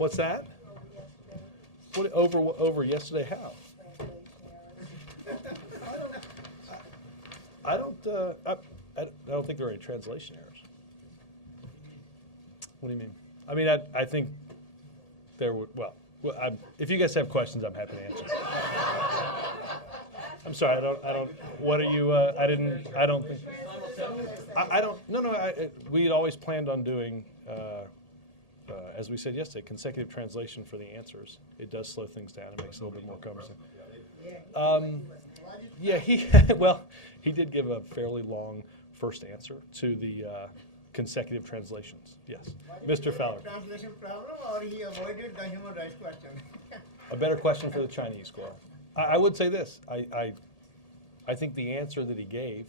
What's that? What over yesterday? How? I don't think there are any translation errors. What do you mean? I mean, I think there would. Well, if you guys have questions, I'm happy to answer. I'm sorry. I don't. What are you? I don't think. I don't. No. We had always planned on doing, as we said yesterday, consecutive translation for the answers. It does slow things down. It makes it a little bit more cumbersome. Yeah. He did give a fairly long first answer to the consecutive translations. Yes, Mr. Fowler. Translation problem, or he avoided the human rights question? A better question for the Chinese squirrel. I would say this. I think the answer that he gave,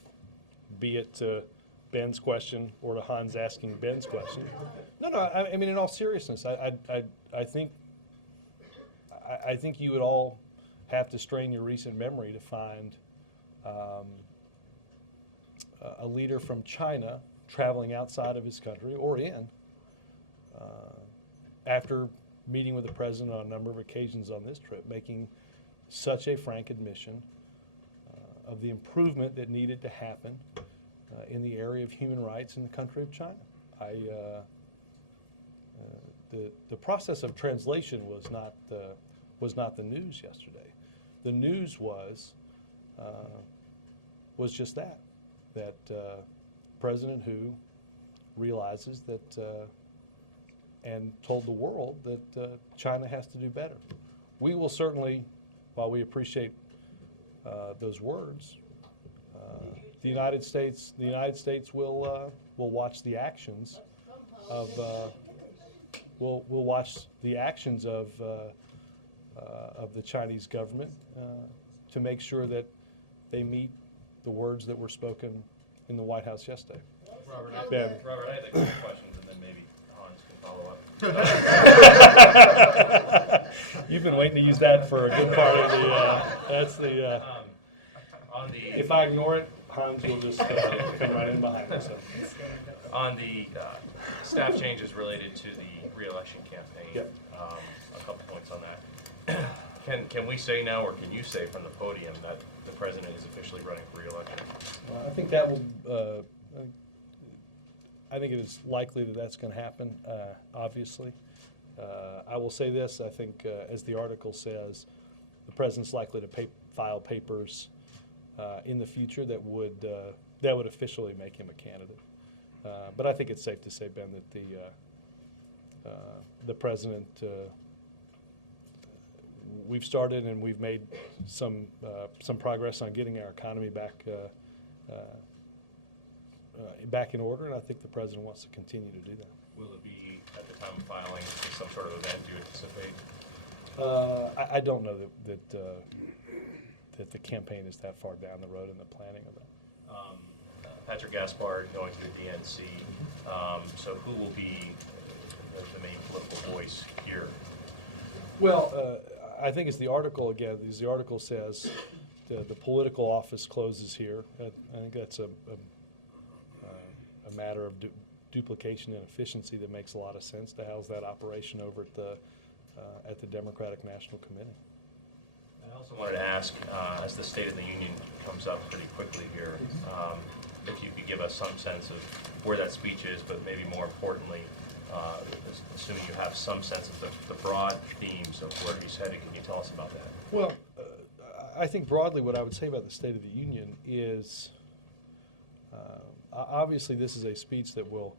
be it to Ben's question or to Hans asking Ben's question. No. I mean, in all seriousness, I think you would all have to strain your recent memory to find a leader from China traveling outside of his country or in, after meeting with the president on a number of occasions on this trip, making such a frank admission of the improvement that needed to happen in the area of human rights in the country of China. The process of translation was not the news yesterday. The news was just that President Hu realizes that and told the world that China has to do better. We will certainly, while we appreciate those words, the United States will watch the actions of will watch the actions of the Chinese government to make sure that they meet the words that were spoken in the White House yesterday. Robert, Ben. I had a couple questions, and then maybe Hans can follow up. You've been waiting to use that for a good part of the. That's the. On the If I ignore it, Hans will just come right in behind me. So. On the staff changes related to the re-election campaign, Yep. A couple points on that. Can we say now, or can you say from the podium, that the president is officially running for re-election? I think that will. I think it is likely that that's going to happen. Obviously, I will say this: I think, as the article says, the president's likely to file papers in the future that would officially make him a candidate. But I think it's safe to say, Ben, that the president. We've started and we've made some progress on getting our economy back in order, and I think the president wants to continue to do that. Will it be at the time of filing some sort of event you anticipate? I don't know that the campaign is that far down the road in the planning of that. Patrick Gaspard going to the DNC. So who will be the main political voice here? Well, I think as the article says, the political office closes here. I think that's a matter of duplication and efficiency that makes a lot of sense to house that operation over at the Democratic National Committee. I also wanted to ask, as the State of the Union comes up pretty quickly here, if you could give us some sense of where that speech is, but maybe more importantly, assuming you have some sense of the broad themes of where he's headed, can you tell us about that? Well, I think broadly what I would say about the State of the Union is obviously this is a speech that will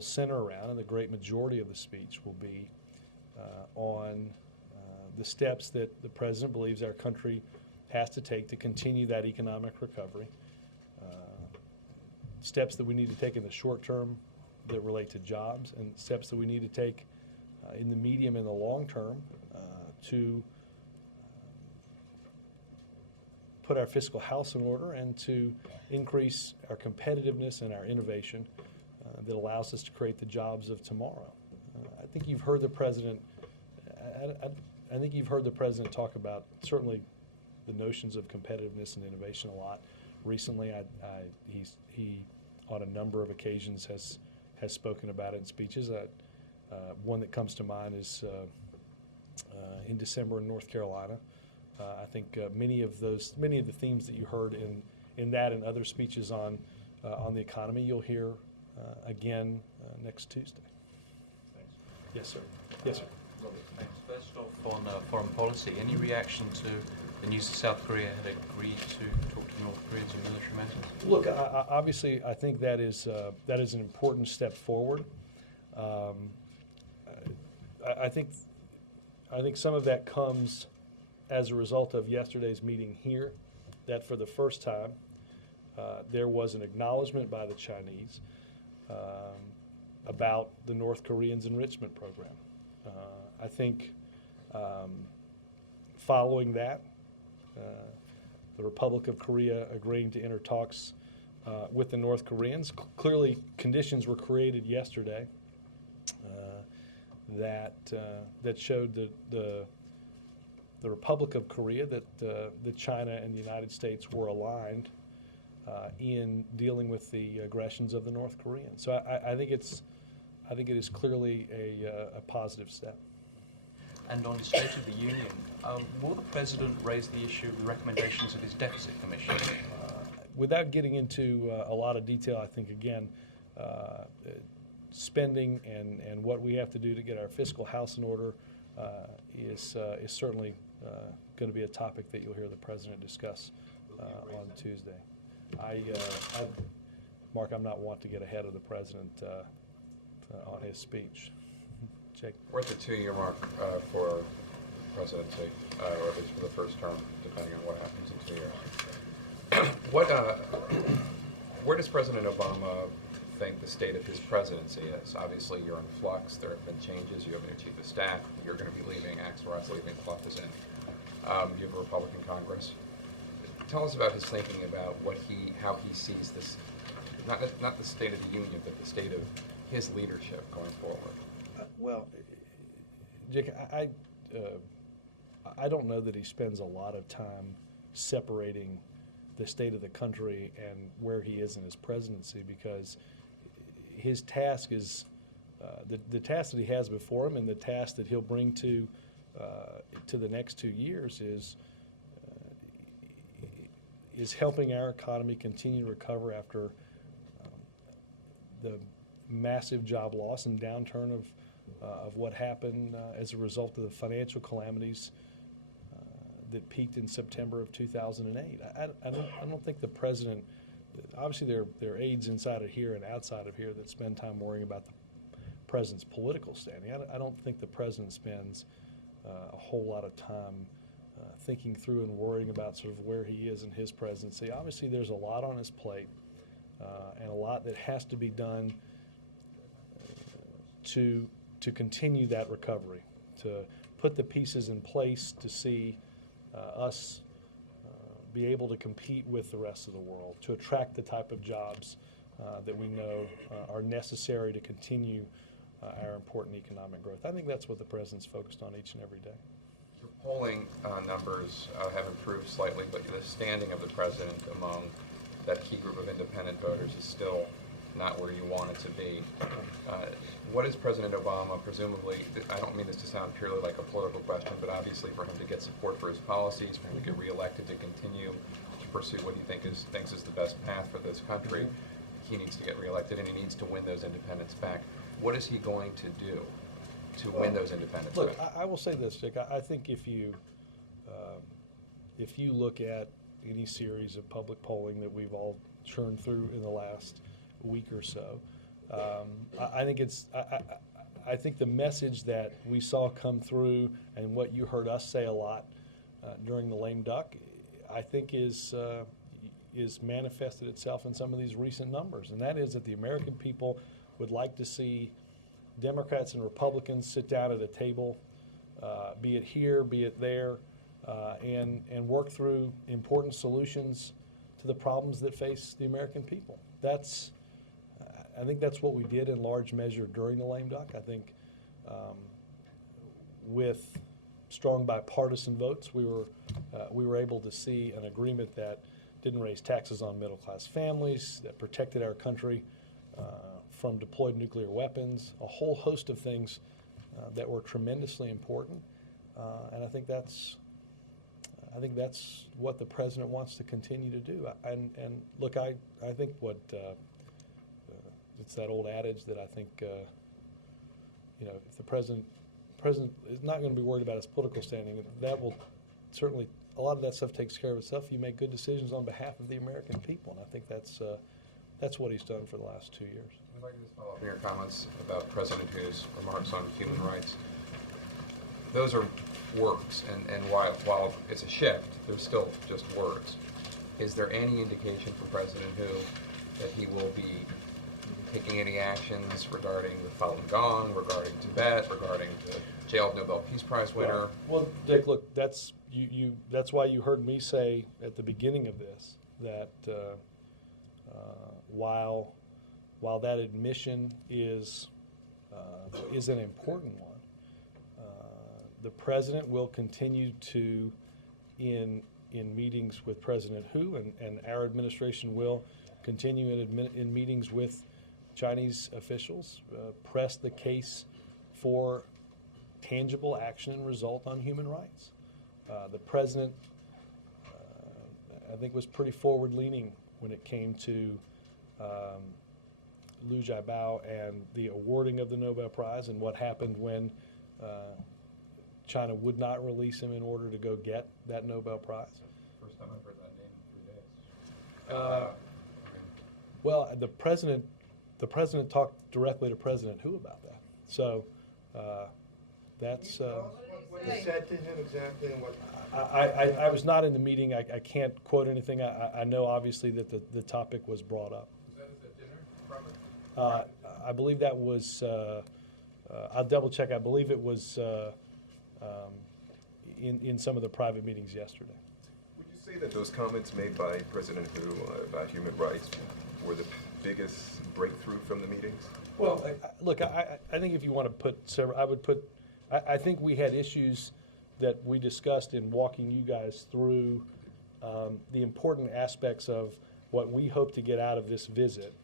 center around, and the great majority of the speech will be on the steps that the president believes our country has to take to continue that economic recovery, steps that we need to take in the short term that relate to jobs, and steps that we need to take in the medium and the long term to put our fiscal house in order and to increase our competitiveness and our innovation that allows us to create the jobs of tomorrow. I think you've heard the president. I think you've heard the president talk about certainly the notions of competitiveness and innovation a lot recently. He on a number of occasions has spoken about it in speeches. One that comes to mind is in December in North Carolina. I think many of the themes that you heard in that and other speeches on the economy, you'll hear again next Tuesday. Thanks. Yes, sir. Yes, sir. Robert, thanks. First off, on foreign policy, any reaction to the news that South Korea had agreed to talk to North Koreans on military matters? Look, obviously, I think that is an important step forward. I think some of that comes as a result of yesterday's meeting here, that for the first time there was an acknowledgement by the Chinese about the North Koreans' enrichment program. I think following that, the Republic of Korea agreeing to enter talks with the North Koreans. Clearly, conditions were created yesterday that showed the Republic of Korea that China and the United States were aligned in dealing with the aggressions of the North Koreans. So I think it is clearly a positive step. And on the State of the Union, will the President raise the issue of the recommendations of his Deficit Commission? Without getting into a lot of detail, I think, again, spending and what we have to do to get our fiscal house in order is certainly going to be a topic that you'll hear the President discuss on Tuesday. Mark, I'm not one to get ahead of the President on his speech. Jake? We're at the 2-year mark for presidency, or at least for the first term, depending on what happens in 2 years. Where does President Obama think the state of his presidency is? Obviously, you're in flux. There have been changes. You have a new chief of staff. You're going to be leaving. Axelrod's leaving. Clough is in. You have a Republican Congress. Tell us about his thinking about how he sees this, not the state of the union, but the state of his leadership going forward. Well, Jake, I don't know that he spends a lot of time separating the state of the country and where he is in his presidency, because his task is the task that he has before him, and the task that he'll bring to the next 2 years is helping our economy continue to recover after the massive job loss and downturn of what happened as a result of the financial calamities that peaked in September of 2008. I don't think the President, obviously there are aides inside of here and outside of here that spend time worrying about the President's political standing. I don't think the President spends a whole lot of time thinking through and worrying about sort of where he is in his presidency. Obviously there's a lot on his plate and a lot that has to be done to continue that recovery, to put the pieces in place to see us be able to compete with the rest of the world, to attract the type of jobs that we know are necessary to continue our important economic growth. I think that's what the President's focused on each and every day. Your polling numbers have improved slightly, but the standing of the President among that key group of independent voters is still not where you want it to be. What is President Obama, presumably, I don't mean this to sound purely like a political question, but obviously for him to get support for his policies, for him to get reelected, to continue to pursue what he thinks is the best path for this country, he needs to get reelected and he needs to win those independents back. What is he going to do to win those independents back? Look, I will say this, Dick. I think if you look at any series of public polling that we've all churned through in the last week or so, I think the message that we saw come through and what you heard us say a lot during the lame duck, I think is manifested itself in some of these recent numbers, and that is that the American people would like to see Democrats and Republicans sit down at a table, be it here, be it there, and work through important solutions to the problems that face the American people. I think that's what we did in large measure during the lame duck. I think with strong bipartisan votes, we were able to see an agreement that didn't raise taxes on middle-class families, that protected our country from deployed nuclear weapons, a whole host of things that were tremendously important. And I think that's what the president wants to continue to do. And look, I think what it's that old adage that I think if the president is not going to be worried about his political standing, that will certainly, a lot of that stuff takes care of itself. You make good decisions on behalf of the American people, and I think that's what he's done for the last 2 years. I'd like to just follow up on your comments about President Hu's remarks on human rights. Those are words, and while it's a shift, they're still just words. Is there any indication from President Hu that he will be taking any actions regarding the Falun Gong, regarding Tibet, regarding the jailed Nobel Peace Prize winner? Well, Dick, look, that's why you heard me say at the beginning of this that while that admission is an important one, the president will continue to, in meetings with President Hu, and our administration will continue in meetings with Chinese officials, press the case for tangible action and result on human rights. The president, I think, was pretty forward-leaning when it came to Liu Jiabao and the awarding of the Nobel Prize and what happened when China would not release him in order to go get that Nobel Prize. First time I've heard that name in 3 days. Well, the president talked directly to President Hu about that. So that's. What he said to him exactly and what? I was not in the meeting. I can't quote anything. I know obviously that the topic was brought up. Was that at the dinner, Robert? I believe that was. I'll double check. I believe it was in some of the private meetings yesterday. Would you say that those comments made by President Hu about human rights were the biggest breakthrough from the meetings? Well, look, I think if you want to put several, I would put. I think we had issues that we discussed in walking you guys through the important aspects of what we hope to get out of this visit: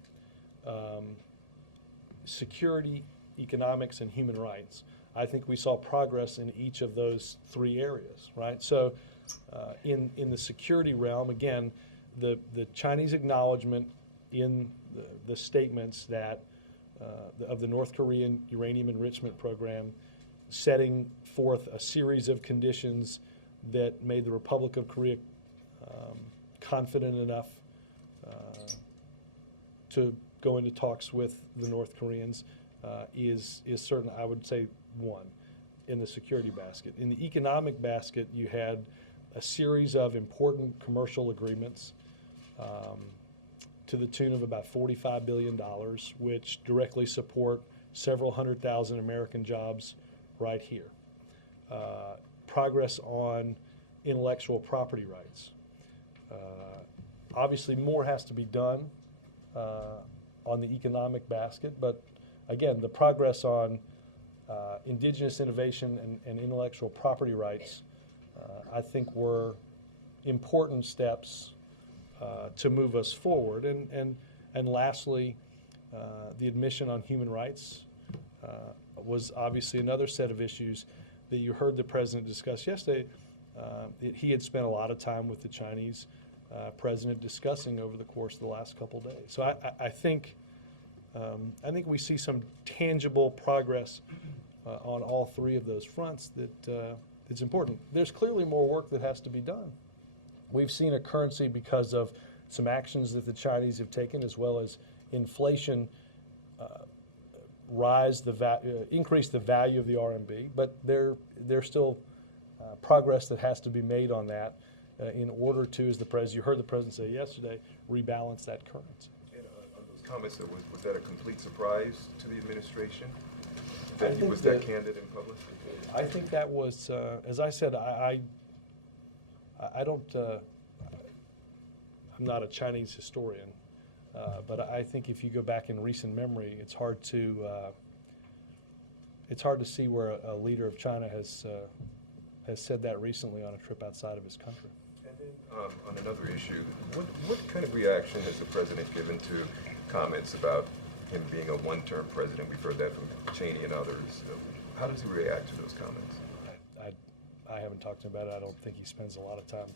security, economics, and human rights. I think we saw progress in each of those 3 areas, right? So in the security realm, again, the Chinese acknowledgement in the statements that of the North Korean uranium enrichment program, setting forth a series of conditions that made the Republic of Korea confident enough to go into talks with the North Koreans is certain, I would say, one in the security basket. In the economic basket, you had a series of important commercial agreements to the tune of about $45 billion, which directly support several 100,000 American jobs right here. Progress on intellectual property rights. Obviously, more has to be done on the economic basket, but again, the progress on indigenous innovation and intellectual property rights, I think, were important steps to move us forward. And lastly, the admission on human rights was obviously another set of issues that you heard the president discuss yesterday. He had spent a lot of time with the Chinese president discussing over the course of the last couple of days. So I think we see some tangible progress on all 3 of those fronts that it's important. There's clearly more work that has to be done. We've seen a currency, because of some actions that the Chinese have taken, as well as inflation, increase the value of the RMB, but there's still progress that has to be made on that in order to, as you heard the president say yesterday, rebalance that currency. And on those comments, was that a complete surprise to the administration I that he think was that candid in public? I think that was, as I said, I don't, I'm not a Chinese historian, but I think if you go back in recent memory, it's hard to see where a leader of China has said that recently on a trip outside of his country. And then on another issue, what kind of reaction has the president given to comments about him being a one-term president. We've heard that from Cheney and others. How does he react to those comments? I haven't talked to him about it. I don't think he spends a lot of time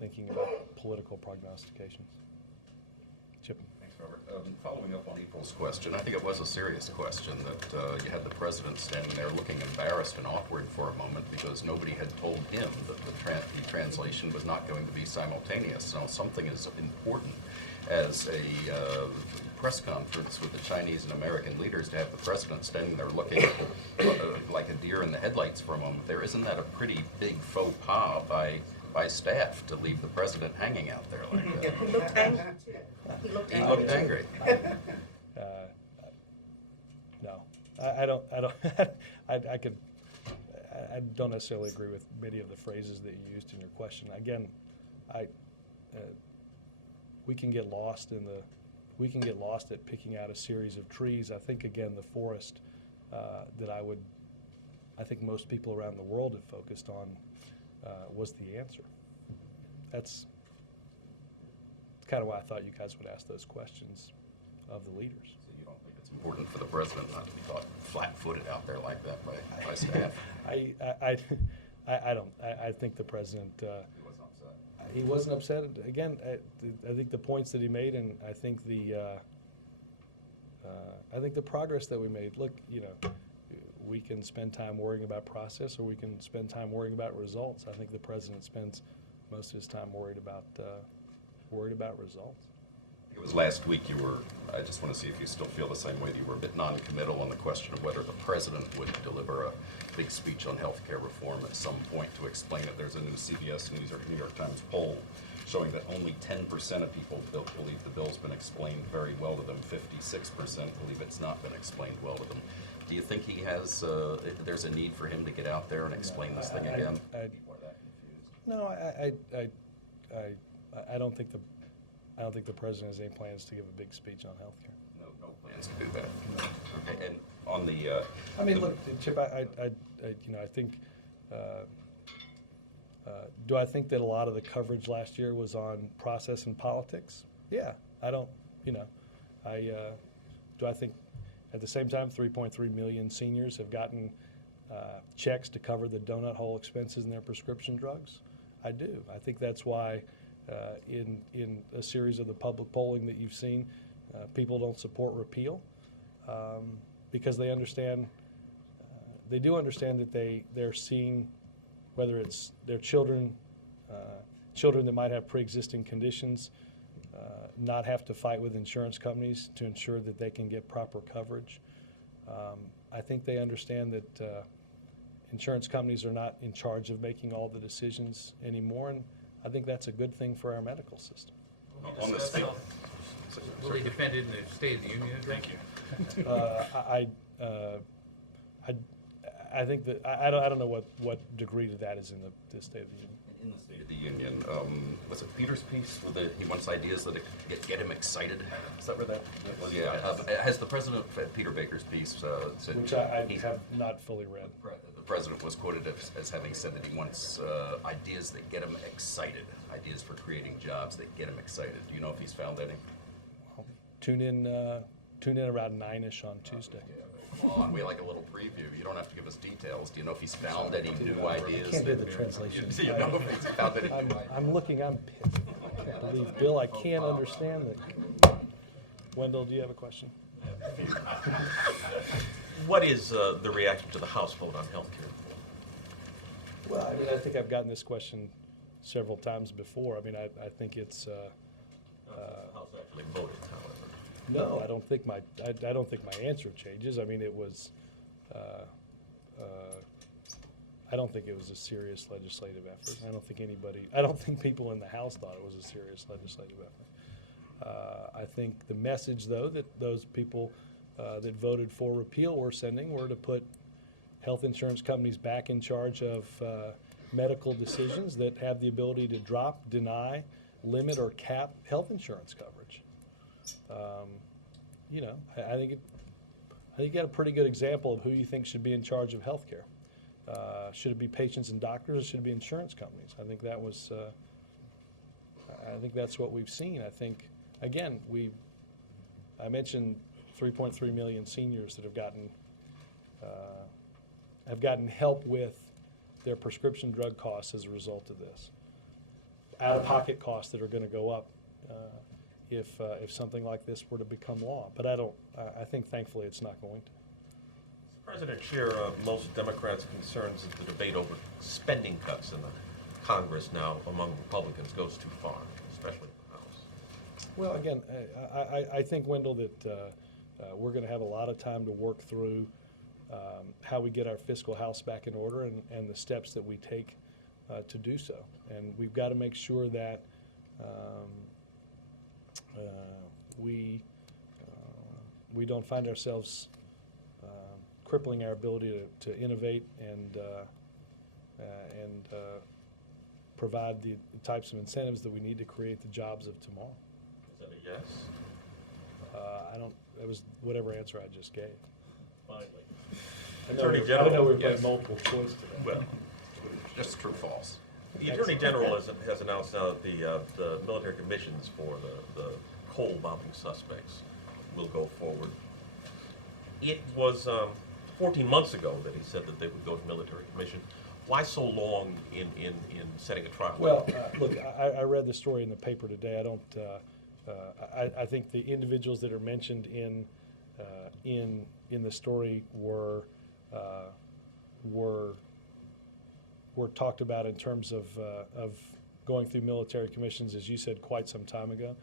thinking about political prognostications. Chip. Thanks, Robert. Following up on April's question, I think it was a serious question that you had the president standing there looking embarrassed and awkward for a moment because nobody had told him that the translation was not going to be simultaneous. So something as important as a press conference with the Chinese and American leaders, to have the president standing there looking like a deer in the headlights for a moment there, isn't that a pretty big faux pas by staff to leave the president hanging out there like that? He looked angry too. He looked angry. No, I don't. I don't necessarily agree with many of the phrases that you used in your question. Again, we can get lost at picking out a series of trees. I think again the forest that I think most people around the world have focused on was the answer. That's kind of why I thought you guys would ask those questions of the leaders. So you don't think it's important for the president not to be caught flat-footed out there like that by staff? I don't. I think the president. He wasn't upset. He wasn't upset. Again, I think the points that he made, and I think the progress that we made. Look, we can spend time worrying about process, or we can spend time worrying about results. I think the president spends most of his time worried about results. It was last week I just want to see if you still feel the same way, that you were a bit non-committal on the question of whether the president would deliver a big speech on health care reform at some point to explain it. There's a new CBS News or New York Times poll showing that only 10% of people believe the bill's been explained very well to them. 56% believe it's not been explained well to them. Do you think he has, there's a need for him to get out there and explain this thing again? People are that confused. No, I don't think the president has any plans to give a big speech on health care. No plans to do that. Okay, and on the. I mean, look, Chip. I think. Do I think that a lot of the coverage last year was on process and politics? Yeah, I don't. Do I think at the same time 3.3 million seniors have gotten checks to cover the donut hole expenses in their prescription drugs? I do. I think that's why in a series of the public polling that you've seen, people don't support repeal because they understand. They do understand that they're seeing, whether it's their children that might have pre-existing conditions, not have to fight with insurance companies to ensure that they can get proper coverage. I think they understand that insurance companies are not in charge of making all the decisions anymore, and I think that's a good thing for our medical system. On the state. Will he defend it in the State of the Union address? Thank you. I think that I don't know what degree to that is in the State of the Union. In the State of the Union, was it Peter's piece where he wants ideas that get him excited? Is that where that was? Yeah. Has the president, Peter Baker's piece, said, which I have not fully read. The president was quoted as having said that he wants ideas that get him excited, ideas for creating jobs that get him excited. Do you know if he's found any? Well, tune in around 9-ish on Tuesday. Come on, we like a little preview. You don't have to give us details. Do you know if he's found any new ideas? I can't do the translation. Do you know if he's found any new ideas? I'm looking. I'm pissed. I can't believe, Bill, I can't understand that. Wendell, do you have a question? What is the reaction to the House vote on health care? Well, I mean, I think I've gotten this question several times before. I mean, I think it's. The House actually voted, however. No, I don't think my answer changes. I mean, it was. I don't think it was a serious legislative effort. I don't think people in the House thought it was a serious legislative effort. I think the message, though, that those people that voted for repeal were sending were to put health insurance companies back in charge of medical decisions that have the ability to drop, deny, limit, or cap health insurance coverage. I think you got a pretty good example of who you think should be in charge of health care. Should it be patients and doctors, or should it be insurance companies? I think that was. I think that's what we've seen. I think again I mentioned 3.3 million seniors that have gotten help with their prescription drug costs as a result of this. Out-of-pocket costs that are going to go up if something like this were to become law. But I think thankfully it's not going to. President Chair, most Democrats' concerns that the debate over spending cuts in the Congress now among Republicans goes too far, especially in the House. Well, again, I think, Wendell, that we're going to have a lot of time to work through how we get our fiscal house back in order and the steps that we take to do so. And we've got to make sure that we don't find ourselves crippling our ability to innovate and provide the types of incentives that we need to create the jobs of tomorrow. Is that a yes? That was whatever answer I just gave. Finally. I Attorney know General. we were playing Yes. multiple choice today. Well, Just true, false. the Attorney General has announced now that the military commissions for the coal bombing suspects will go forward. It was 14 months ago that he said that they would go to military commission. Why so long in setting a trial? Well, look, I read the story in the paper today. I think the individuals that are mentioned in the story were talked about in terms of going through military commissions, as you said, quite some time ago.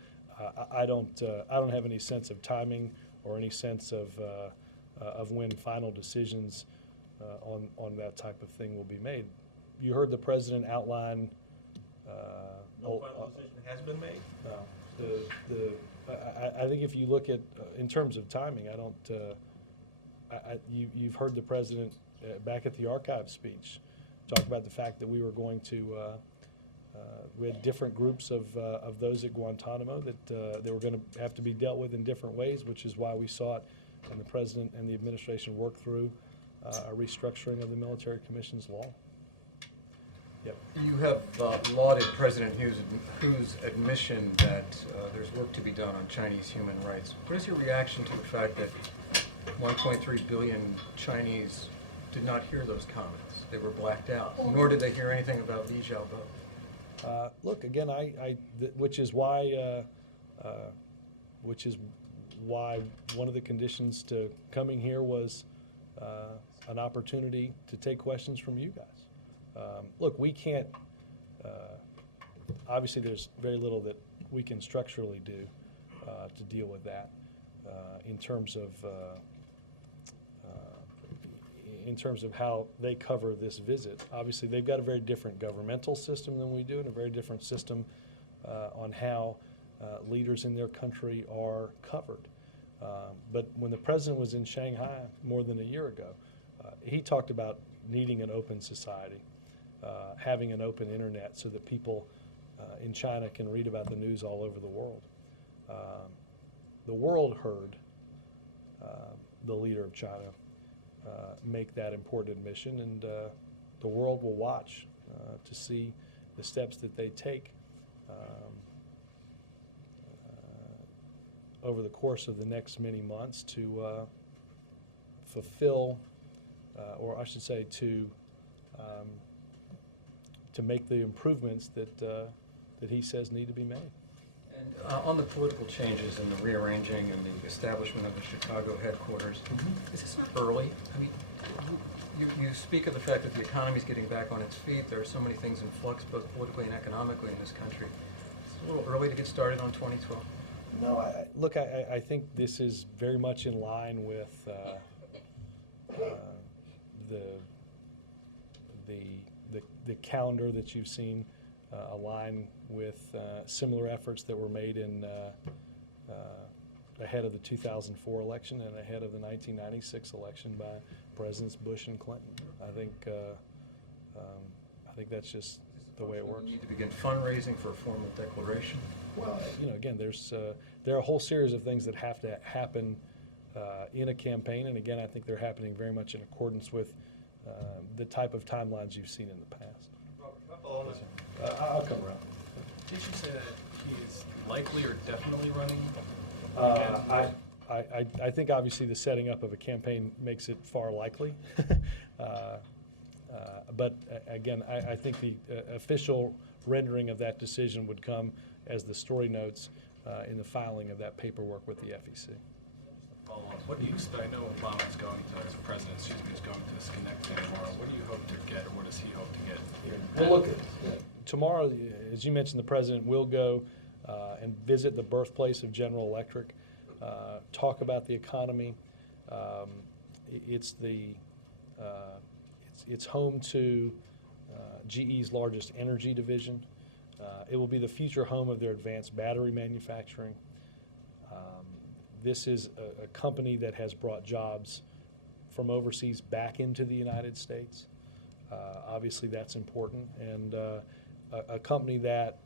I don't have any sense of timing or any sense of when final decisions on that type of thing will be made. You heard the president outline. No final decision has been made? I think if you look at in terms of timing, you've heard the president back at the archive speech talk about the fact that we were going to we had different groups of those at Guantanamo that they were going to have to be dealt with in different ways, which is why we sought and the president and the administration worked through a restructuring of the military commissions law. Yep. You have lauded President Hu's admission that there's work to be done on Chinese human rights. What is your reaction to the fact that 1.3 billion Chinese did not hear those comments? They were blacked out, nor did they hear anything about Li Xiaobo. Look, again, which is why one of the conditions to coming here was an opportunity to take questions from you guys. Look, we can't, obviously there's very little that we can structurally do to deal with that in terms of how they cover this visit. Obviously, they've got a very different governmental system than we do and a very different system on how leaders in their country are covered. But when the president was in Shanghai more than a year ago, he talked about needing an open society, having an open internet so that people in China can read about the news all over the world. The world heard the leader of China make that important admission, and the world will watch to see the steps that they take over the course of the next many months to fulfill, or I should say to make the improvements that he says need to be made. And on the political changes and the rearranging and the establishment of the Chicago headquarters, is this not early? I mean, you speak of the fact that the economy is getting back on its feet. There are so many things in flux, both politically and economically, in this country. It's a little early to get started on 2012. No, look, I think this is very much in line with the calendar that you've seen align with similar efforts that were made in ahead of the 2004 election and ahead of the 1996 election by Presidents Bush and Clinton. I think that's just the way it works. We need to begin fundraising for a formal declaration. Well, again, there are a whole series of things that have to happen in a campaign, and again, I think they're happening very much in accordance with the type of timelines you've seen in the past. Robert, I'll come around. did you say that he is likely or definitely running? I think obviously the setting up of a campaign makes it far likely. But again, I think the official rendering of that decision would come as the story notes in the filing of that paperwork with the FEC. Follow up. What do you expect? I know Obama's going to, as president, is going to this Connect thing tomorrow. What do you hope to get, or what does he hope to get here? Well, look, tomorrow, as you mentioned, the president will go and visit the birthplace of General Electric, talk about the economy. It's home to GE's largest energy division. It will be the future home of their advanced battery manufacturing. This is a company that has brought jobs from overseas back into the United States. Obviously, that's important. And a company that,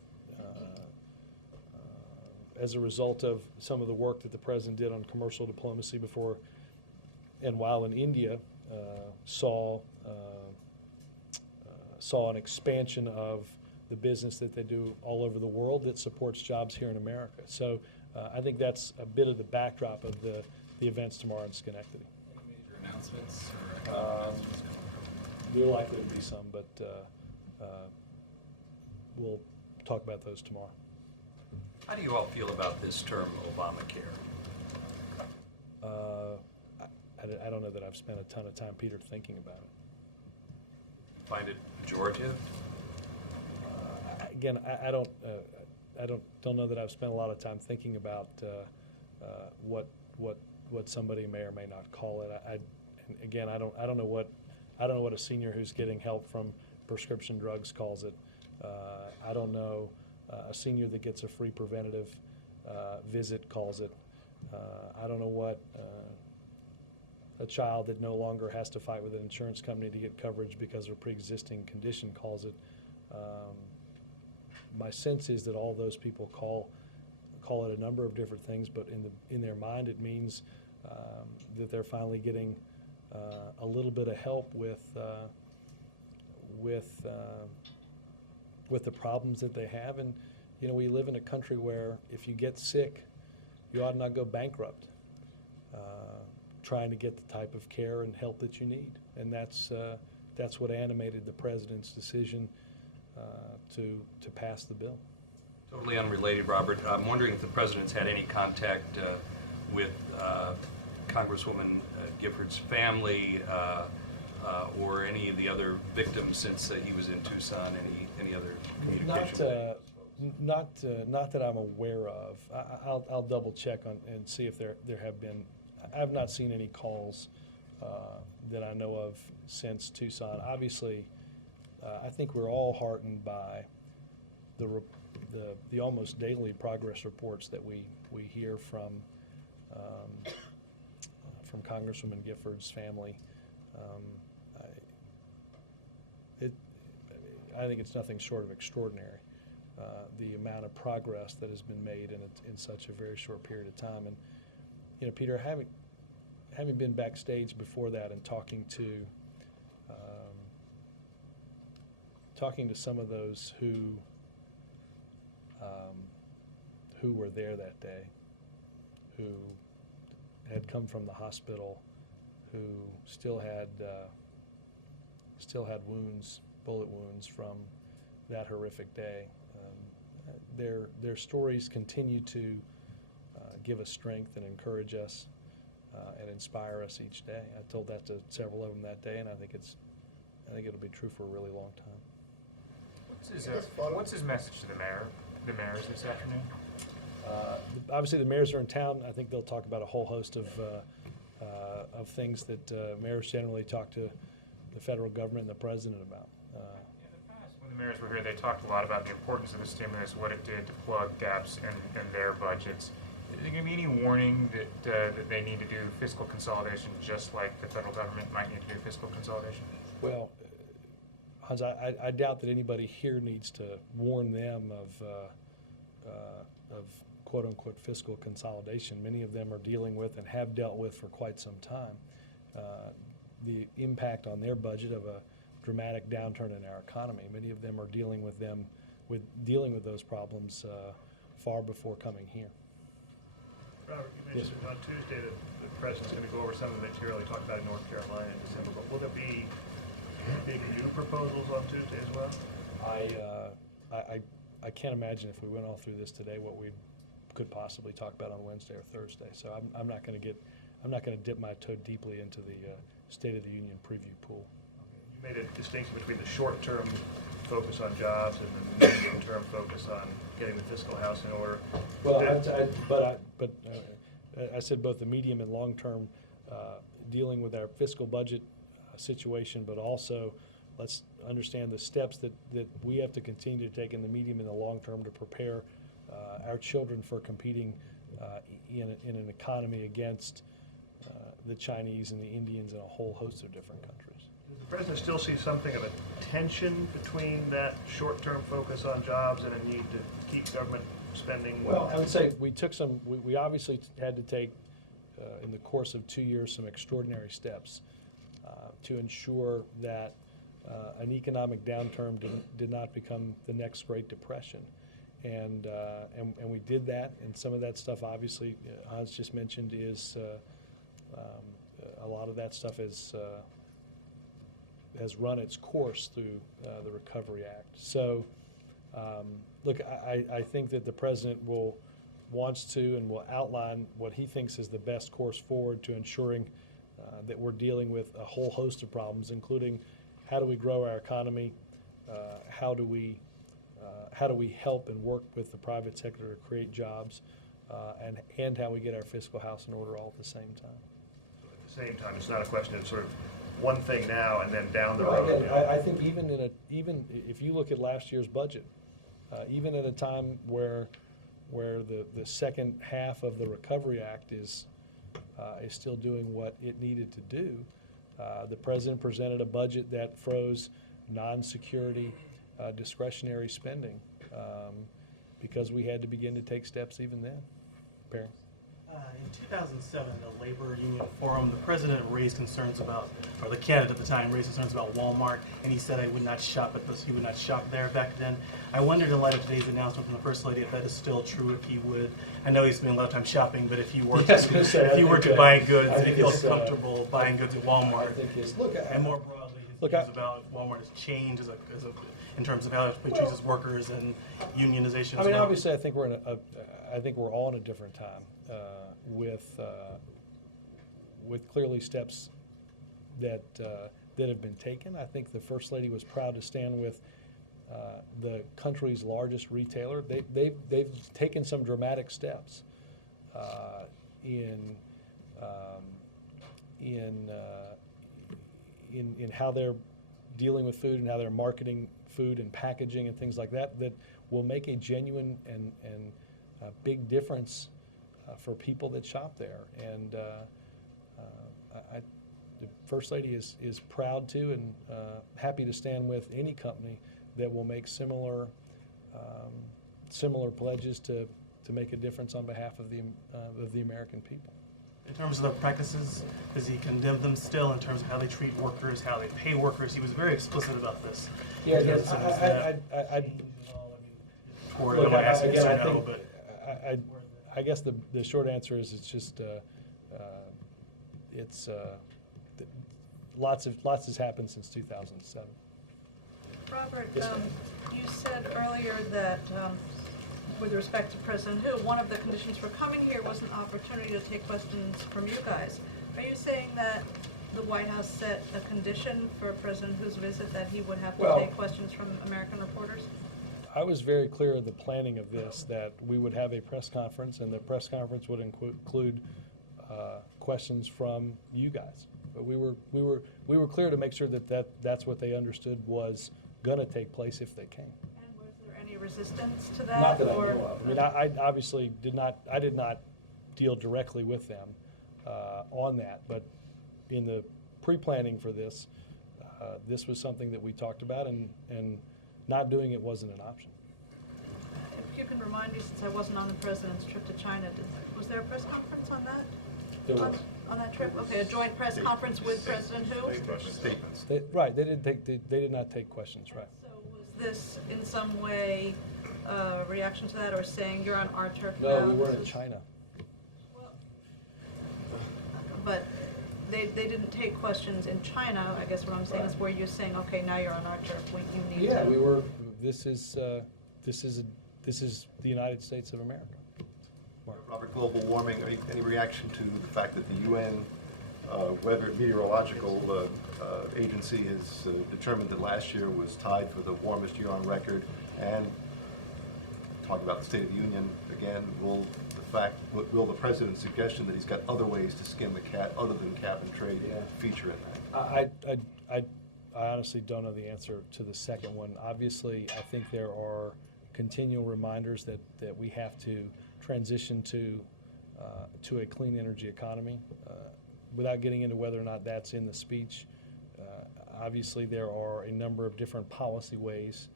as a result of some of the work that the president did on commercial diplomacy before and while in India, saw an expansion of the business that they do all over the world that supports jobs here in America. So I think that's a bit of the backdrop of the events tomorrow in Schenectady. Any major announcements or economic announcements coming from? There are likely to be some, but we'll talk about those tomorrow. How do you all feel about this term, Obamacare? I don't know that I've spent a ton of time, Peter, thinking about it. Find it pejorative? Again, I don't know that I've spent a lot of time thinking about what somebody may or may not call it. I don't know what a senior who's getting help from prescription drugs calls it. I don't know a senior that gets a free preventative visit calls it. I don't know what a child that no longer has to fight with an insurance company to get coverage because of a pre-existing condition calls it. My sense is that all those people call it a number of different things, but in their mind it means that they're finally getting a little bit of help with the problems that they have. And you know, we live in a country where if you get sick, you ought not go bankrupt trying to get the type of care and help that you need. And that's what animated the president's decision to pass the bill. Totally unrelated, Robert. I'm wondering if the president's had any contact with Congresswoman Gifford's family or any of the other victims since he was in Tucson. Any other communication? Not that I'm aware of. I'll double check on and see if there have been. I've not seen any calls that I know of since Tucson. Obviously, I think we're all heartened by the almost daily progress reports that we hear from Congresswoman Gifford's family. I think it's nothing short of extraordinary, the amount of progress that has been made in such a very short period of time. And you know, Peter, having been backstage before that and talking to some of those who were there that day, who had come from the hospital, who still had wounds, bullet wounds from that horrific day. Their stories continue to give us strength and encourage us and inspire us each day. I told that to several of them that day, and I think it'll be true for a really long time. What's his message to the mayors this afternoon? Obviously, the mayors are in town. I think they'll talk about a whole host of things that mayors generally talk to the federal government and the president about. In the past, when the mayors were here, they talked a lot about the importance of the stimulus, what it did to plug gaps in their budgets. Is there going to be any warning that they need to do fiscal consolidation just like the federal government might need to do fiscal consolidation? Well, Hans, I doubt that anybody here needs to warn them of quote-unquote fiscal consolidation. Many of them are dealing with and have dealt with for quite some time the impact on their budget of a dramatic downturn in our economy. Many of them are dealing with those problems far before coming here. Robert, you Yes, mentioned on Tuesday that the president's going to go over some of the material he talked about in North Carolina in December, but will there be big new proposals on Tuesday as well? I can't imagine if we went all through this today what we could possibly talk about on Wednesday or Thursday. So I'm not going to dip my toe deeply into the State of the Union preview pool. You made a distinction between the short-term focus on jobs and the medium-term focus on getting the fiscal house in order. Well, I said both the medium and long-term dealing with our fiscal budget situation, but also let's understand the steps that we have to continue to take in the medium and the long term to prepare our children for competing in an economy against the Chinese and the Indians and a whole host of different countries. Does the president still see something of a tension between that short-term focus on jobs and a need to keep government spending? Well, I would say we obviously had to take, in the course of 2 years, some extraordinary steps to ensure that an economic downturn did not become the next Great Depression. And we did that, and some of that stuff, obviously, Hans just mentioned, is a lot of that stuff has run its course through the Recovery Act. So, look, I think that the president wants to and will outline what he thinks is the best course forward to ensuring that we're dealing with a whole host of problems, including how do we grow our economy, how do we help and work with the private sector to create jobs, and how we get our fiscal house in order all at the same time. So at the same time, it's not a question of sort of one thing now and then down the Well, road. again, I think even if you look at last year's budget, even at a time where the second half of the Recovery Act is still doing what it needed to do, the president presented a budget that froze non-security discretionary spending because we had to begin to take steps even then. Perry? In 2007, the labor union forum, the president raised concerns about, or the candidate at the time raised concerns about Walmart, and he said he would not shop there back then. I wondered, in light of today's announcement from the First Lady, if that is still true, if he would. I know he's spending a lot of time shopping, but if he were to buy goods, if he feels comfortable buying goods at Walmart, and more broadly, his views about if Walmart has changed in terms of how it treats workers and unionization. I mean, obviously, I think we're all in a different time. With clearly steps that have been taken. I think the First Lady was proud to stand with the country's largest retailer. They've taken some dramatic steps in how they're dealing with food and how they're marketing food and packaging and things like that will make a genuine and big difference for people that shop there. And the First Lady is proud to and happy to stand with any company that will make similar pledges to make a difference on behalf of the American people. In terms of the practices, does he condemn them still in terms of how they treat workers, how they pay workers? He was very explicit about this. Yeah, I guess the short answer is it's just lots has happened since 2007. Robert, you said earlier that with respect to President Hu, one of the conditions for coming here was an opportunity to take questions from you guys. Are you saying that the White House set a condition for President Hu's visit that he would have to take questions from American reporters? I was very clear in the planning of this that we would have a press conference, and the press conference would include questions from you guys. But we were clear to make sure that's what they understood was going to take place if they came. And was there any resistance to that? Not that I know of. I mean, I obviously did not deal directly with them on that, but in the pre-planning for this, this was something that we talked about, and not doing it wasn't an option. If you can remind me, since I wasn't on the president's trip to China, was there a press conference on that? There was. On that trip? Okay, a joint press conference with President Hu? Statements. Right, they did not take questions, right. So was this in some way a reaction to that, or saying you're on our turf now? No, we weren't in China. Well, they didn't take questions in China. I guess what I'm saying is where you're saying, okay, now you're on our turf, you need to. Yeah, we were, this is the United States of America. Robert, global warming, any reaction to the fact that the UN Weather Meteorological Agency has determined that last year was tied for the warmest year on record, and talking about the State of the Union again, will the President's suggestion that he's got other ways to skin the cat other than cap and trade feature in that? I honestly don't know the answer to the second one. Obviously, I think there are continual reminders that we have to transition to a clean energy economy. Without getting into whether or not that's in the speech, obviously there are a number of different policy ways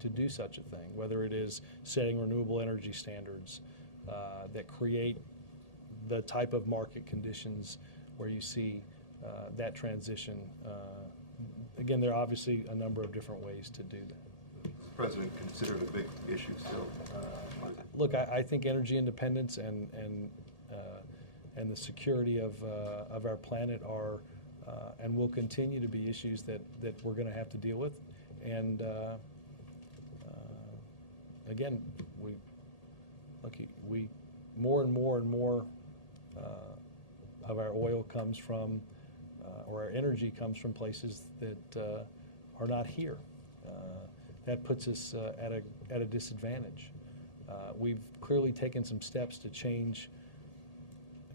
to do such a thing, whether it is setting renewable energy standards that create the type of market conditions where you see that transition. Again, there are obviously a number of different ways to do that. Is the President considered a big issue still? Look, I think energy independence and the security of our planet are and will continue to be issues that we're going to have to deal with. And again, we more and more of our oil comes from, or our energy comes from places that are not here. That puts us at a disadvantage. We've clearly taken some steps to change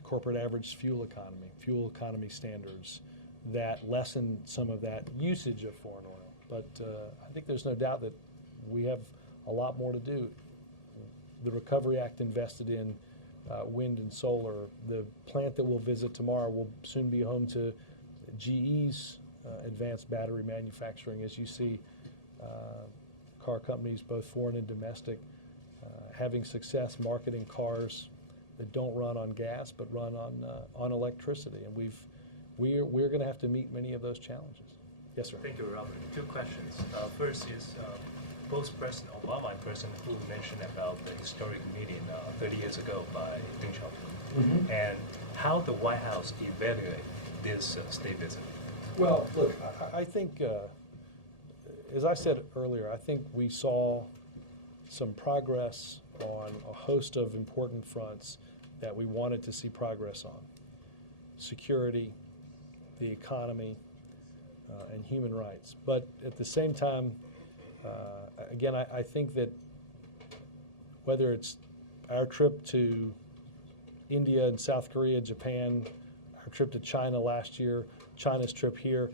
corporate average fuel economy standards that lessen some of that usage of foreign oil. But I think there's no doubt that we have a lot more to do. The Recovery Act invested in wind and solar. The plant that we'll visit tomorrow will soon be home to GE's advanced battery manufacturing, as you see car companies, both foreign and domestic, having success marketing cars that don't run on gas but run on electricity. And we're going to have to meet many of those challenges. Yes, sir. Thank you, Robert. Two questions. First is both President Obama and President Hu mentioned about the historic meeting 30 years ago by Deng Xiaoping, and how the White House evaluate this state visit. Well, look, I think, as I said earlier, I think we saw some progress on a host of important fronts that we wanted to see progress on. Security, the economy, and human rights. But at the same time, again, I think that whether it's our trip to India and South Korea, Japan, our trip to China last year, China's trip here,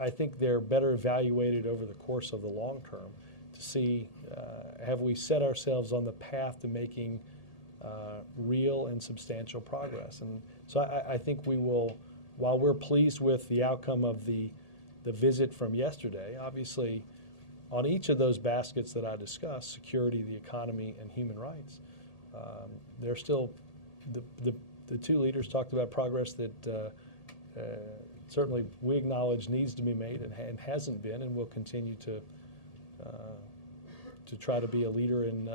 I think they're better evaluated over the course of the long term to see, have we set ourselves on the path to making real and substantial progress. And so I think we will, while we're pleased with the outcome of the visit from yesterday, obviously on each of those baskets that I discussed, security, the economy, and human rights, there's still, the two leaders talked about progress that certainly we acknowledge needs to be made and hasn't been, and will continue to try to be a leader in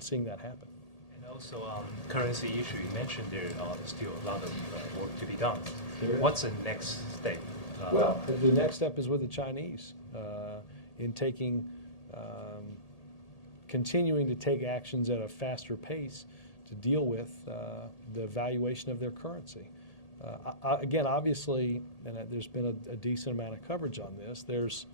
seeing that happen. And also currency issue, you mentioned there is still a lot of work to be done. What's the next step? Well, the next step is with the Chinese in taking, continuing to take actions at a faster pace to deal with the valuation of their currency. Again, obviously, and there's been a decent amount of coverage on this, there's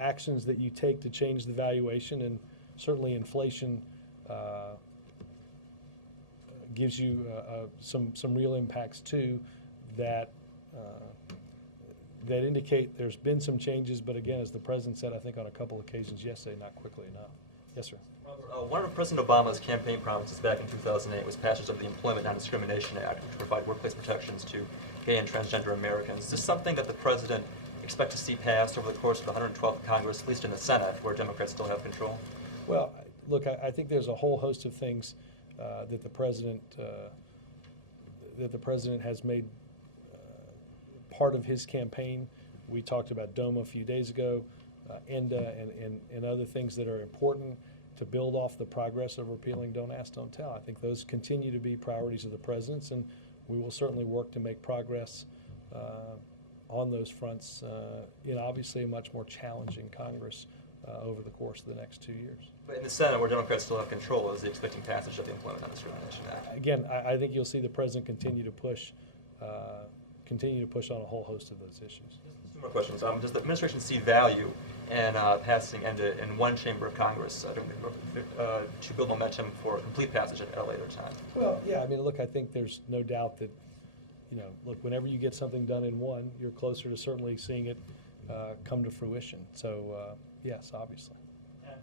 actions that you take to change the valuation, and certainly inflation gives you some real impacts too that that indicate there's been some changes, but again, as the President said, I think on a couple occasions yesterday, not quickly enough. Yes, sir. One of President Obama's campaign promises back in 2008 was passage of the Employment Non-Discrimination Act, which provide workplace protections to gay and transgender Americans. Is this something that the President expects to see passed over the course of the 112th Congress, at least in the Senate, where Democrats still have control? Well, look, I think there's a whole host of things that the President has made part of his campaign. We talked about DOMA a few days ago, ENDA, and other things that are important to build off the progress of repealing Don't Ask, Don't Tell. I think those continue to be priorities of the President's, and we will certainly work to make progress on those fronts in obviously a much more challenging Congress over the course of the next 2 years. But in the Senate, where Democrats still have control, is the expecting passage of the Employment Non-Discrimination Act? Again, I think you'll see the president continue to push on a whole host of those issues. Just two more questions. Does the administration see value in passing in one chamber of Congress to build momentum for complete passage at a later time? Well, yeah, I mean, look, I think there's no doubt that, look, whenever you get something done in one, you're closer to certainly seeing it come to fruition. So, yes, obviously.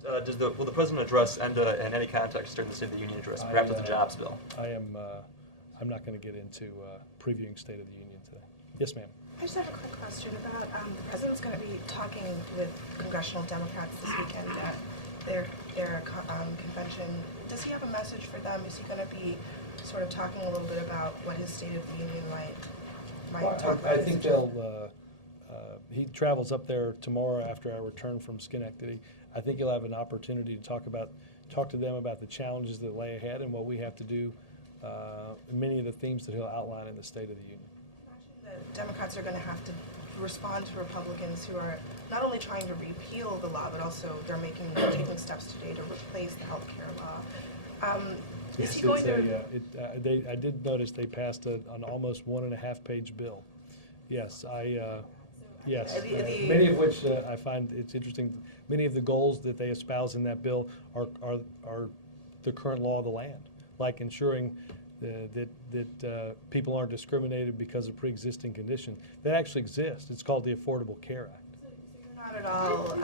And will the president address ENDA in any context during the State of the Union address, perhaps with the jobs bill? I'm not going to get into previewing State of the Union today. Yes, ma'am. I just have a quick question about the president's going to be talking with congressional Democrats this weekend at their convention. Does he have a message for them? Is he going to be sort of talking a little bit about what his State of the Union might talk about? I think he travels up there tomorrow after I return from Schenectady. I think he'll have an opportunity to talk to them about the challenges that lay ahead and what we have to do, many of the themes that he'll outline in the State of the Union. The Democrats are going to have to respond to Republicans who are not only trying to repeal the law, but also they're taking steps today to replace the health care law. Is he going to? I did notice they passed an almost 1.5-page bill. Yes, yes. Many of which I find it's interesting. Many of the goals that they espouse in that bill are the current law of the land, like ensuring that people aren't discriminated because of pre-existing conditions. That actually exists. It's called the Affordable Care Act. So you're not at all,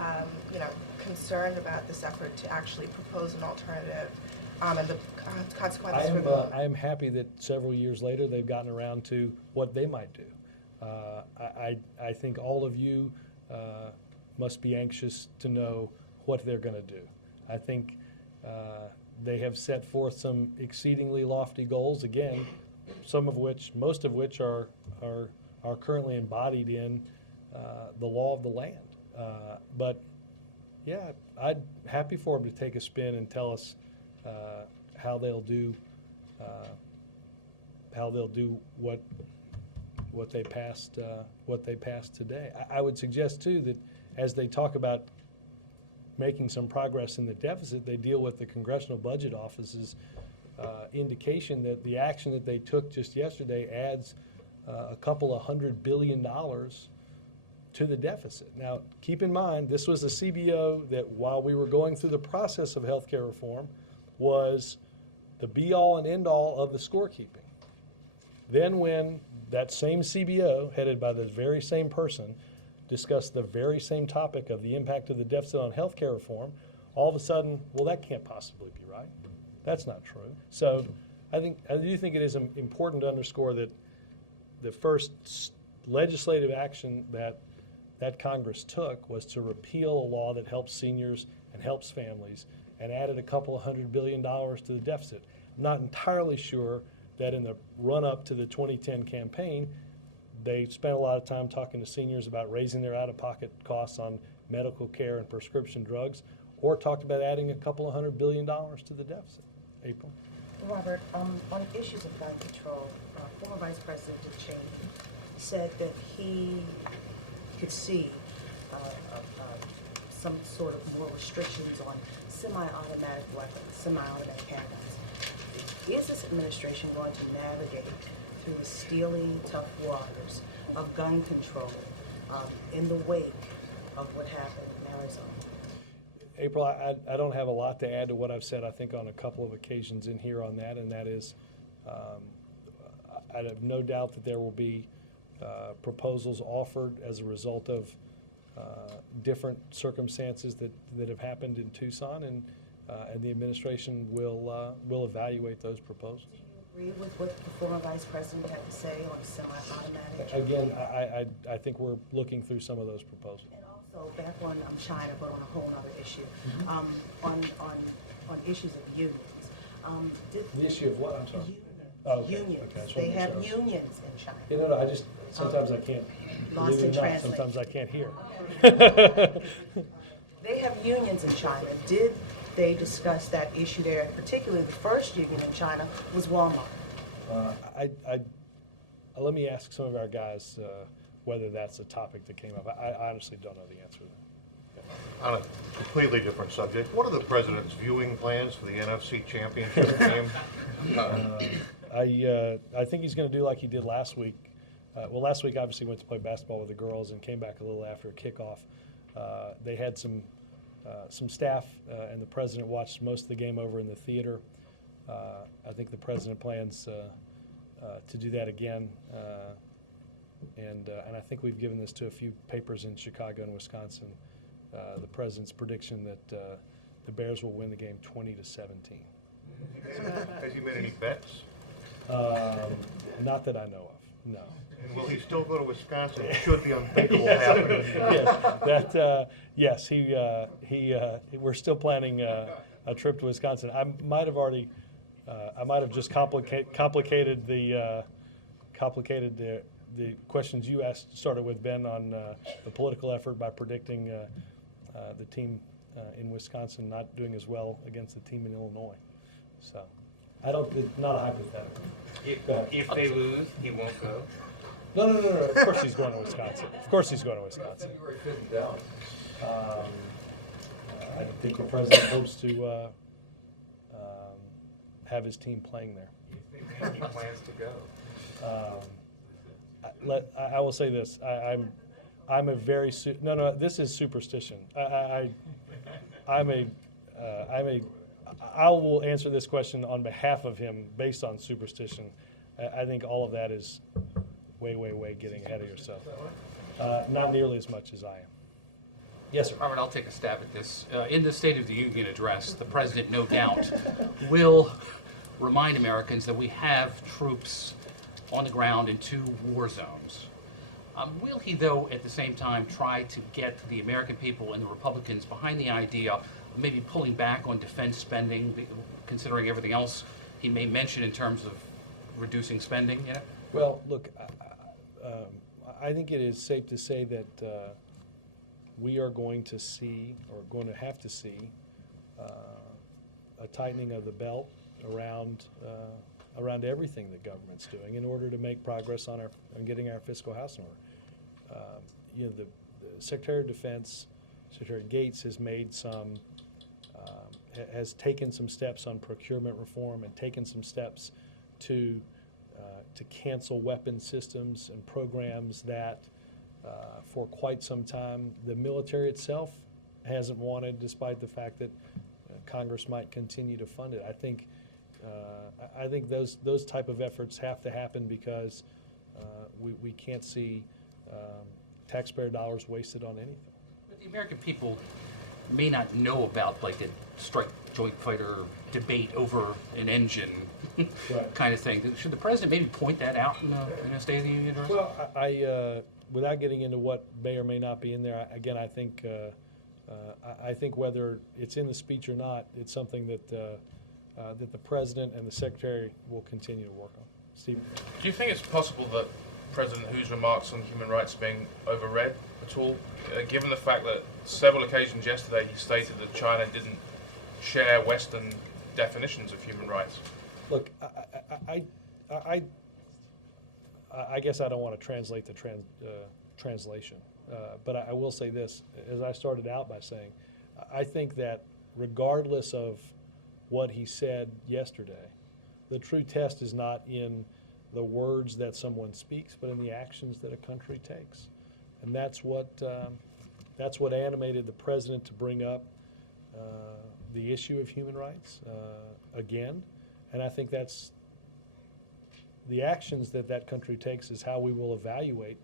concerned about this effort to actually propose an alternative and the consequences for the... I am happy that several years later they've gotten around to what they might do. I think all of you must be anxious to know what they're going to do. I think they have set forth some exceedingly lofty goals, again, most of which are currently embodied in the law of the land. But yeah, I'm happy for them to take a spin and tell us how they'll do what they passed today. I would suggest too that as they talk about making some progress in the deficit, they deal with the Congressional Budget Office's indication that the action that they took just yesterday adds a couple of $100 billion to the deficit. Now, keep in mind, this was a CBO that while we were going through the process of health care reform was the be-all and end-all of the scorekeeping. Then when that same CBO, headed by the very same person, discussed the very same topic of the impact of the deficit on health care reform, all of a sudden, well, that can't possibly be right. That's not true. So I do think it is important to underscore that the first legislative action that Congress took was to repeal a law that helps seniors and helps families and added a couple of $100 billion to the deficit. I'm not entirely sure that in the run-up to the 2010 campaign, they spent a lot of time talking to seniors about raising their out-of-pocket costs on medical care and prescription drugs, or talked about adding a couple of $100 billion to the deficit. April? Robert, on issues of gun control, former Vice President Cheney said that he could see some sort of more restrictions on semi-automatic weapons, semi-automatic handguns. Is this administration going to navigate through the steely, tough waters of gun control in the wake of what happened in Arizona? April, I don't have a lot to add to what I've said, I think, on a couple of occasions in here on that, and that is I have no doubt that there will be proposals offered as a result of different circumstances that have happened in Tucson, and the administration will evaluate those proposals. Do you agree with what the former Vice President had to say on semi-automatic? Again, I think we're looking through some of those proposals. And also, back on China, but on a whole other issue, on issues of unions. The issue of what? I'm sorry. Unions. Okay, they have unions in China. You know, I just sometimes I can't. Lost in translation. Sometimes I can't hear. They have unions in China. Did they discuss that issue there? Particularly, the first union in China was Walmart. let me ask some of our guys whether that's a topic that came up. I honestly don't know the answer to that. On a completely different subject, what are the president's viewing plans for the NFC Championship game? I think he's going to do like he did last week. Well, last week obviously went to play basketball with the girls and came back a little after a kickoff. They had some staff, and the president watched most of the game over in the theater. I think the president plans to do that again, and I think we've given this to a few papers in Chicago and Wisconsin. The president's prediction that the Bears will win the game 20-17. Has he made any bets? Not that I know of, no. And will he still go to Wisconsin? It should the unthinkable happen. Yes, we're still planning a trip to Wisconsin. I might have just complicated the questions you asked, started with, Ben, on the political effort by predicting the team in Wisconsin not doing as well against the team in Illinois. So, it's not a hypothetical. If they lose, he won't go. No. Of course he's going to Wisconsin. Of course he's going to Wisconsin. February 5th in Dallas. I think the president hopes to have his team playing there. He plans to go. I will say this. I'm a very this is superstition. I will answer this question on behalf of him based on superstition. I think all of that is way getting ahead of yourself. Not nearly as much as I am. Yes, sir. Robert, I'll take a stab at this. In the State of the Union address, the president, no doubt, will remind Americans that we have troops on the ground in 2 war zones. Will he, though, at the same time try to get the American people and the Republicans behind the idea of maybe pulling back on defense spending, considering everything else he may mention in terms of reducing spending? You know? Well, look, I think it is safe to say that we are going to see, or going to have to see, a tightening of the belt around everything that government's doing in order to make progress on getting our fiscal house in order. The Secretary of Defense, Secretary Gates, has taken some steps on procurement reform and taken some steps to cancel weapon systems and programs that for quite some time the military itself hasn't wanted, despite the fact that Congress might continue to fund it. I think those type of efforts have to happen because we can't see taxpayer dollars wasted on anything. But the American people may not know about like the strike joint fighter debate over an engine kind of thing. Should the president maybe point that out in a State of the Union address? Well, I without getting into what may or may not be in there, again, I think whether it's in the speech or not, it's something that the president and the secretary will continue to work on. Steve? Do you think it's possible that President Hu's remarks on human rights are being overread at all, given the fact that several occasions yesterday he stated that China didn't share Western definitions of human rights? Look, I guess I don't want to translate the translation, but I will say this, as I started out by saying, I think that regardless of what he said yesterday, the true test is not in the words that someone speaks, but in the actions that a country takes. And that's what animated the president to bring up the issue of human rights again. And I think that's the actions that country takes is how we will evaluate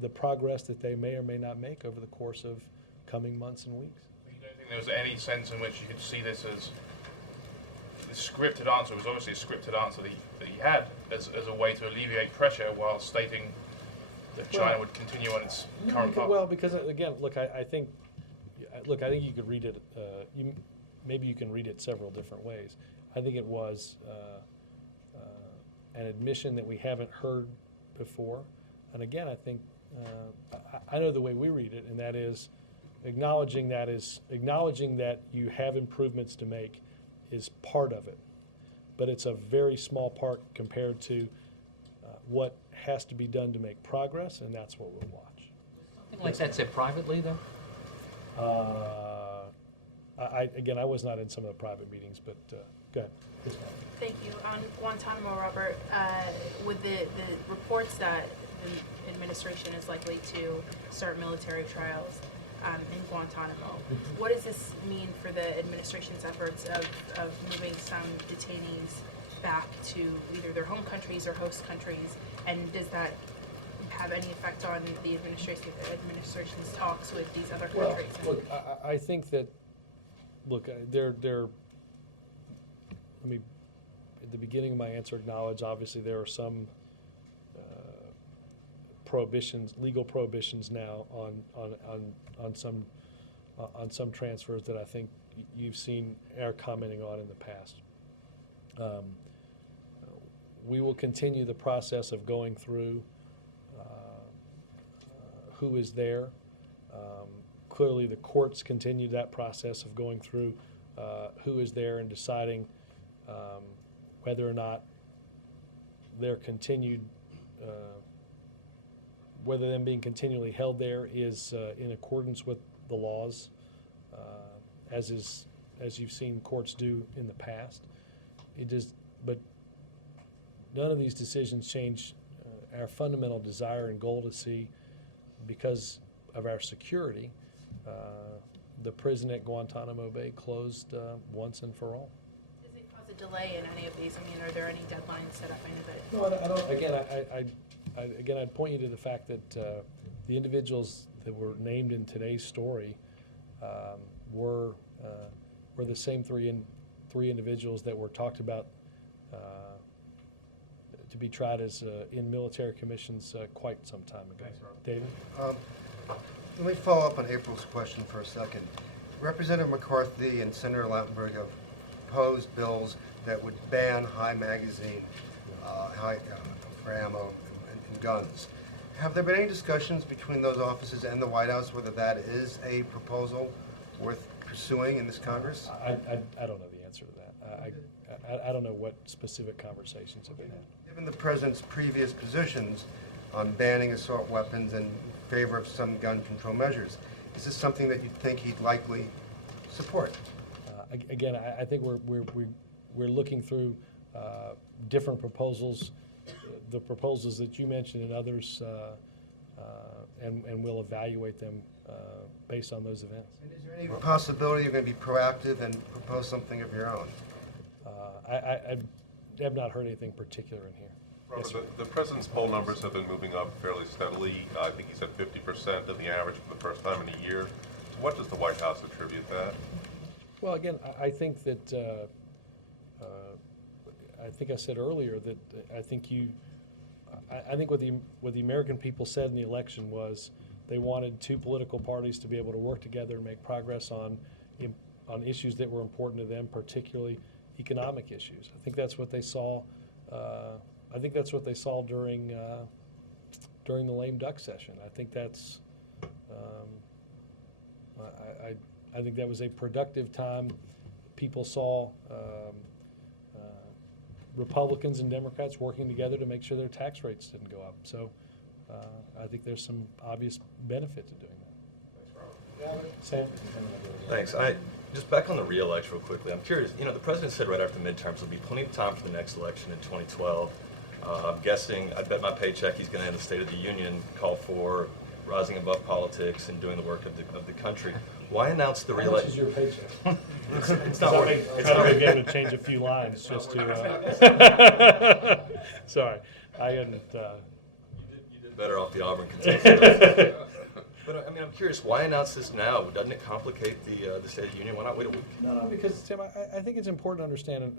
the progress that they may or may not make over the course of coming months and weeks. You don't think there was any sense in which you could see this as the scripted answer? It was obviously a scripted answer that he had as a way to alleviate pressure while stating that China would continue on its current path. Well, because again, look, I think you could read it. Maybe you can read it several different ways. I think it was an admission that we haven't heard before, and again, I think I know the way we read it, and that is acknowledging that you have improvements to make is part of it, but it's a very small part compared to what has to be done to make progress, and that's what we'll watch. Something like that said privately, though? Again, I was not in some of the private meetings, but go ahead. Thank you. On Guantanamo, Robert, with the reports that the administration is likely to start military trials in Guantanamo, what does this mean for the administration's efforts of moving some detainees back to either their home countries or host countries? And does that have any effect on the administration's talks with these other countries? Well, look, I think that, look, let me, at the beginning of my answer, acknowledge, obviously, there are some prohibitions, legal prohibitions now on some transfers that I think you've seen are commenting on in the past. We will continue the process of going through who is there. Clearly, the courts continue that process of going through who is there and deciding whether or not their continued, whether them being continually held there is in accordance with the laws, as you've seen courts do in the past. It does, but none of these decisions change our fundamental desire and goal to see, because of our security, the prison at Guantanamo Bay closed once and for all. Does it cause a delay in any of these? I mean, are there any deadlines set up? I know that. No, I don't. Again, I'd point you to the fact that the individuals that were named in today's story were the same three individuals that were talked about to be tried as in military commissions quite some time ago. Thanks, Robert. David? Let me follow up on April's question for a second. Representative McCarthy and Senator Lautenberg have proposed bills that would ban high magazine for ammo and guns. Have there been any discussions between those offices and the White House whether that is a proposal worth pursuing in this Congress? I don't know the answer to that. I don't know what specific conversations have been had. Given the President's previous positions on banning assault weapons and in favor of some gun control measures, is this something that you think he'd likely support? Again, I think we're looking through different proposals, the proposals that you mentioned and others, and we'll evaluate them based on those events. And is there any possibility you're going to be proactive and propose something of your own? I have not heard anything particular in here. Robert, Yes, the President's poll numbers have been moving up fairly steadily. I think he said 50% of the average for the first time in a year. To what does the White House attribute that? Well, again, I think that I think I said earlier that I think what the American people said in the election was they wanted two political parties to be able to work together and make progress on issues that were important to them, particularly economic issues. I think that's what they saw. I think that's what they saw during the lame duck session. I think that's. I think that was a productive time. People saw Republicans and Democrats working together to make sure their tax rates didn't go up. So I think there's some obvious benefit to doing that. Sam? Thanks. Just back on the re-election real quickly. I'm curious, the President said right after midterms there'll be plenty of time for the next election in 2012. I'm guessing, I bet my paycheck he's going to end the State of the Union call for rising above politics and doing the work of the country. Why announce the How much is re-election? your paycheck? It's not working. It's not a game to change a few lines just to. Sorry, I hadn't. You did better off the Auburn contestant. But I mean, I'm curious, why announce this now? Doesn't it complicate the State of the Union? Why not wait a week? No, because Tim, I think it's important to understand,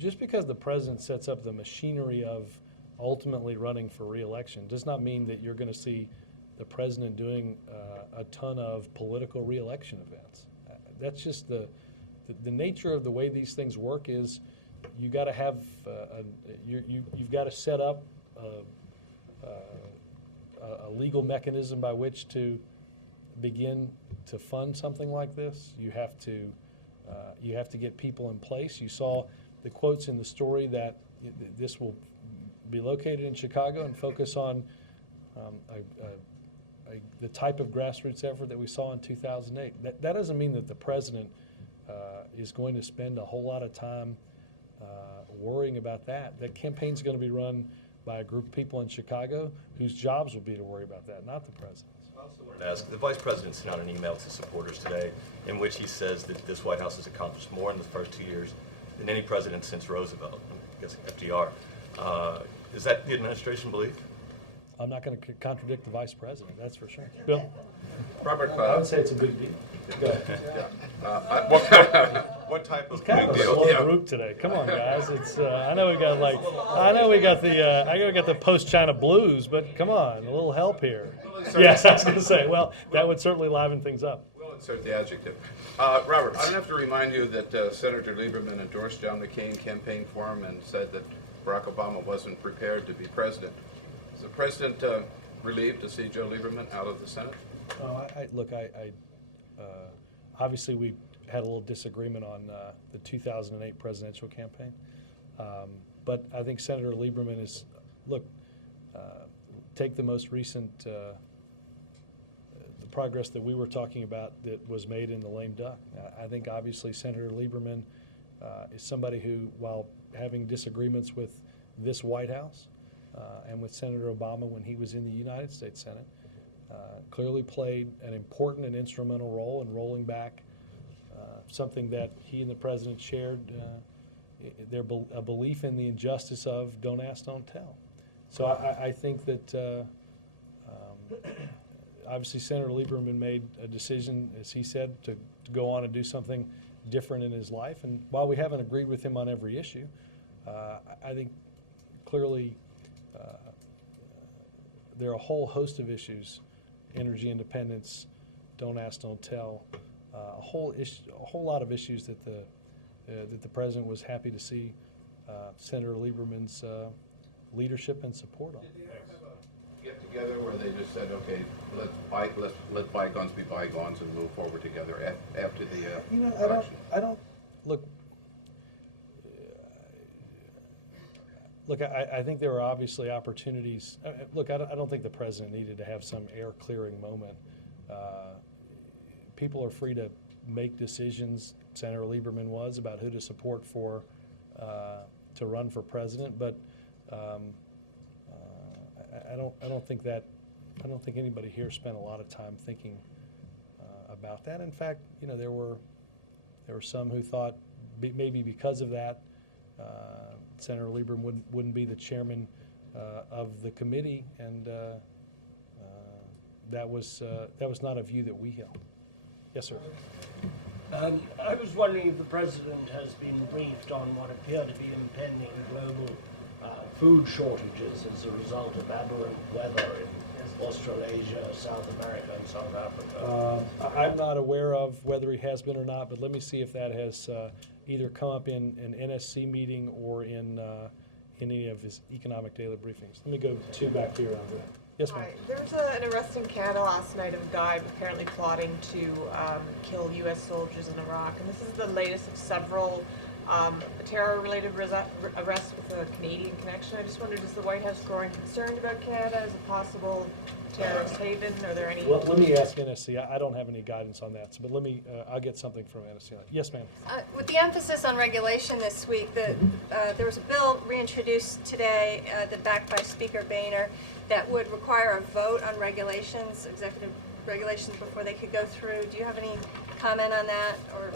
just because the president sets up the machinery of ultimately running for re-election does not mean that you're going to see the president doing a ton of political re-election events. That's just the nature of the way these things work. Is you got to have you've got to set up a legal mechanism by which to begin to fund something like this. You have to You have to get people in place. You saw the quotes in the story that this will be located in Chicago and focus on the type of grassroots effort that we saw in 2008. That doesn't mean that the president is going to spend a whole lot of time worrying about that. That campaign's going to be run by a group of people in Chicago whose jobs will be to worry about that, not the president's. I also wanted to ask, the Vice President sent out an email to supporters today in which he says that this White House has accomplished more in the first 2 years than any president since Roosevelt, I guess FDR. Is that the administration belief? I'm not going to contradict the vice president, that's for sure. Bill? Robert, I would say it's a big deal. Go ahead. What type of It's kind of a slow group today. Come on, guys. It's I know we got the post-China blues, but come on, a little help here. Yes, I was going to say. Well, that would certainly liven things up. We'll insert the adjective. Robert, I don't have to remind you that Senator Lieberman endorsed John McCain campaign for him and said that Barack Obama wasn't prepared to be president. Is the president relieved to see Joe Lieberman out of the Senate? Look, obviously we had a little disagreement on the 2008 presidential campaign, but I think Senator Lieberman is, take the most recent, the progress that we were talking about that was made in the lame duck. I think obviously Senator Lieberman is somebody who, while having disagreements with this White House and with Senator Obama when he was in the United States Senate, clearly played an important and instrumental role in rolling back something that he and the president shared, a belief in the injustice of don't ask, don't tell. So I think that obviously Senator Lieberman made a decision, as he said, to go on and do something different in his life. And while we haven't agreed with him on every issue, I think clearly there are a whole host of issues: energy independence, don't ask, don't tell, a whole lot of issues that the president was happy to see Senator Lieberman's leadership and support on. Did they ever have a get-together where they just said, okay, let bygones be bygones and move forward together after the election? I don't look, I think there are obviously opportunities. Look, I don't think the president needed to have some air-clearing moment. People are free to make decisions, Senator Lieberman was, about who to support to run for president, but I don't think anybody here spent a lot of time thinking about that. In fact, there were some who thought maybe because of that, Senator Lieberman wouldn't be the chairman of the committee, and that was not a view that we held. Yes, sir. I was wondering if the president has been briefed on what appear to be impending global food shortages as a result of aberrant weather in Australasia, South America, and South Africa. I'm not aware of whether he has been or not, but let me see if that has either come up in an NSC meeting or in any of his economic daily briefings. Let me go back here on that. Yes, ma'am. Hi. There was an arrest in Canada last night of a guy apparently plotting to kill U.S. soldiers in Iraq, and this is the latest of several terror-related arrests with a Canadian connection. I just wondered, is the White House growing concerned about Canada as a possible terrorist haven? Are there any? Well, let me ask NSC. I don't have any guidance on that, but let me. I'll get something from NSC on that. Yes, ma'am. With the emphasis on regulation this week, there was a bill reintroduced today, backed by Speaker Boehner, that would require a vote on regulations, executive regulations, before they could go through. Do you have any comment on that? Or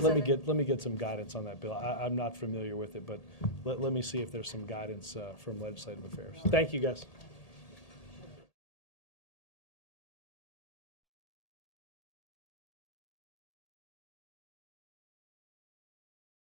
let me get some guidance on that bill. I'm not familiar with it, but let me see if there's some guidance from Legislative Affairs. Thank you, guys.